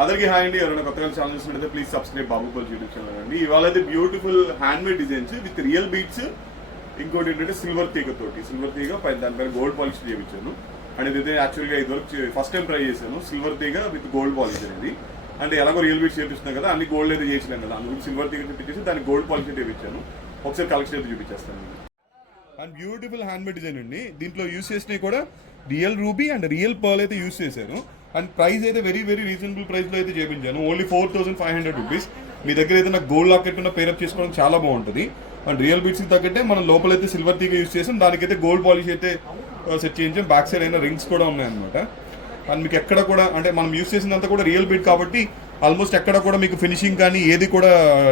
అందరికీ హాయ్ అండి. ఎవరైనా కొత్తగా ఛానల్ చూసినట్టయితే ప్లీజ్ సబ్స్క్రైబ్ బాబుపల్ యూట్యూబ్ ఛానల్ అండి. ఇవాళ అయితే beautiful hand made designs with real beads ఇంకోటి ఏంటంటే సిల్వర్ తీగ తోటి. సిల్వర్ తీగ పై దానిపైన గోల్డ్ పాలిష్ చేయించాను. అండ్ ఇదైతే యాక్చువల్గా ఇదివరకు ఫస్ట్ టైం ట్రై చేశాను. సిల్వర్ తీగ విత్ గోల్డ్ పాలిష్ అనేది. అంటే ఎలాగో రియల్ బీట్స్ చేపిస్తున్నాం కదా అన్ని గోల్డ్ అయితే చేసినాం కదా. అందుకు సిల్వర్ తీగ చూపించేసి దానికి గోల్డ్ పాలిష్ చేయించాను ఒకసారి కలెక్షన్ అయితే చూపించేస్తాను. And beautiful hand made design అండి. దీంట్లో యూస్ చేసినవి కూడా real ruby and real pearl అయితే యూస్ చేశాను. అండ్ ప్రైస్ అయితే వెరీ వెరీ రీజనబుల్ ప్రైస్లో అయితే చేపించాను. Only four thousand five hundred rupees మీ దగ్గర ఏదైనా గోల్డ్ లాకెట్ ఉన్న పేరప్ చేసుకోవడం చాలా బాగుంటుంది. అండ్ రియల్ బీట్స్కి తగ్గట్టే మనం లోపల అయితే సిల్వర్ తీగ యూస్ చేసాం. దానికైతే గోల్డ్ పాలిష్ అయితే uh, సెట్ చేయించాం. బ్యాక్ సైడ్ అయినా రింగ్స్ కూడా ఉన్నాయన్నమాట. అండ్ మీకు ఎక్కడ కూడా అంటే మనం యూస్ చేసినంత కూడా రియల్ బీట్ కాబట్టి ఆల్మోస్ట్ ఎక్కడ కూడా మీకు ఫినిషింగ్ కానీ ఏది కూడా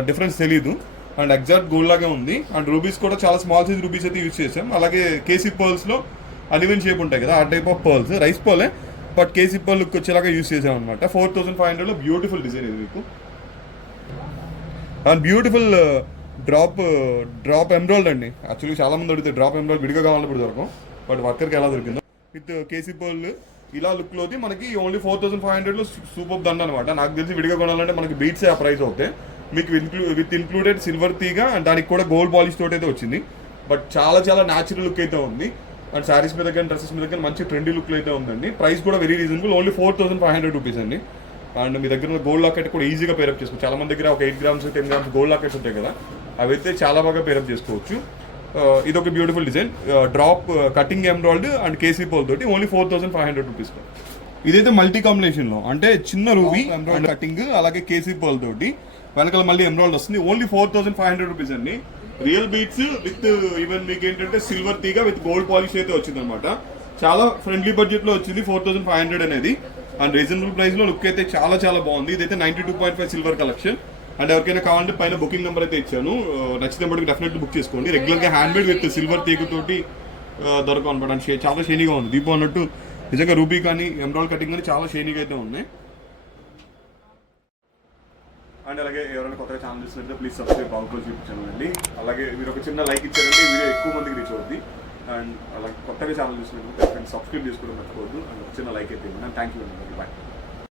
డిఫరెన్స్ తెలియదు అండ్ ఎగ్జాక్ట్ గోల్డ్ లాగే ఉంది. అండ్ రూబీస్ కూడా చాలా స్మాల్ సైజ్ రూబీస్ అయితే యూస్ చేసాం. అలాగే కేసీ పర్ల్స్లో అలివెన్ షేప్ ఉంటాయి కదా ఆ టైప్ ఆఫ్ పర్ల్స్ రైస్ పర్లే బట్ కేసీ లుక్ వచ్చేలాగా యూస్ చేసాం అనమాట ఫోర్ థౌసండ్ ఫైవ్ హండ్రెడ్లో బ్యూటిఫుల్ డిజైన్ ఇది మీకు. And beautiful uh, drop uh, drop ఎంబ్రాయిడ్ అండి. యాక్చువల్లీ చాలా మంది అడిగితే డ్రాప్ ఎంబ్రాయిడ్ విడిగా కావాలన్నప్పుడు దొరకం బట్ వర్కర్కి ఎలా దొరికిందో. విత్ కేసీ పర్ల్ ఇలా లుక్లోది మనకి ఓన్లీ ఫోర్ థౌసండ్ ఫైవ్ హండ్రెడ్లో సూపర్ దండ అనమాట నాకు తెలిసి విడిగా కొనాలంటే మనకి బీట్స్ ఆ ప్రైస్ అవుతాయి మీకు విత్ ఇన్క్లూడెడ్ సిల్వర్ తీగా దానికి కూడా గోల్డ్ పాలిష్ తోటి అయితే వచ్చింది. బట్ చాలా చాలా న్యాచురల్ లుక్ అయితే ఉంది. అండ్ శారీస్ మీద కానీ డ్రెస్సెస్ మీద కానీ మంచి ట్రెండీ లుక్ అయితే ఉందండి. ప్రైస్ కూడా very reasonable only four thousand five hundred rupees అండి. అండ్ మీ దగ్గర గోల్డ్ లాకెట్ కూడా ఈజీగా పేరప్ చేసుకోవచ్చు. చాలా మంది దగ్గర ఒక eight grams ten grams gold lockets ఉంటాయి కదా అవి అయితే చాలా బాగా పేరప్ చేసుకోవచ్చు. ఇది ఒక beautiful design drop cutting embroidery and KC పోల్ తోటి only four thousand five hundred rupees ఇదైతే మల్టీ కాంబినేషన్లో అంటే చిన్న రూబీ ఎంబ్రాయిడ్ కటింగ్ అలాగే కేసీ పోల్ తోటి వెనకాల మళ్ళీ ఎంబ్రాయిడ్ వస్తుంది. Only four thousand five hundred rupees అండి. రియల్ బీట్స్ విత్ ఈవెన్ మీకు ఏంటంటే సిల్వర్ తీగ విత్ గోల్డ్ పాలిష్ అయితే వచ్చింది అనమాట చాలా ఫ్రెండ్లీ బడ్జెట్లో వచ్చింది ఫోర్ థౌసండ్ ఫైవ్ హండ్రెడ్ అనేది. అండ్ రీజనబుల్ ప్రైస్లో లుక్ అయితే చాలా చాలా బాగుంది. ఇదైతే ninety two point five silver collection and ఎవరికైనా కావాలంటే పైన బుకింగ్ నెంబర్ అయితే ఇచ్చాను. నచ్చిన బట్టి డెఫినెట్లీ బుక్ చేసుకోండి. రెగ్యులర్గా హ్యాండ్ మేడ్ విత్ సిల్వర్ తీగతోటి uh, దొరకవు అనమాట అండ్ చాలా షైనీగా ఉంది. దీపం అన్నట్టు నిజంగా రూబీ కానీ ఎమరాల్డ్ కటింగ్ కానీ చాలా షేనీగా అయితే ఉన్నాయి. అండ్ అలాగే ఎవరైనా కొత్తగా ఛానల్ చూసినట్లయితే ప్లీజ్ సబ్స్క్రైబ్ బాగుపడి చూపించాను అండి. అలాగే మీరు ఒక చిన్న లైక్ ఇచ్చారంటే వీడియో ఎక్కువ మందికి రీచ్ అవుద్ది. అండ్ అలాగే కొత్తగా ఛానల్ చూసినట్లయితే సబ్స్క్రైబ్ చేసుకోవడం మర్చిపోవద్దు. అండ్ ఒక చిన్న లైక్ అయితే ఇవ్వండి. థ్యాంక్ యూ అండి బాయ్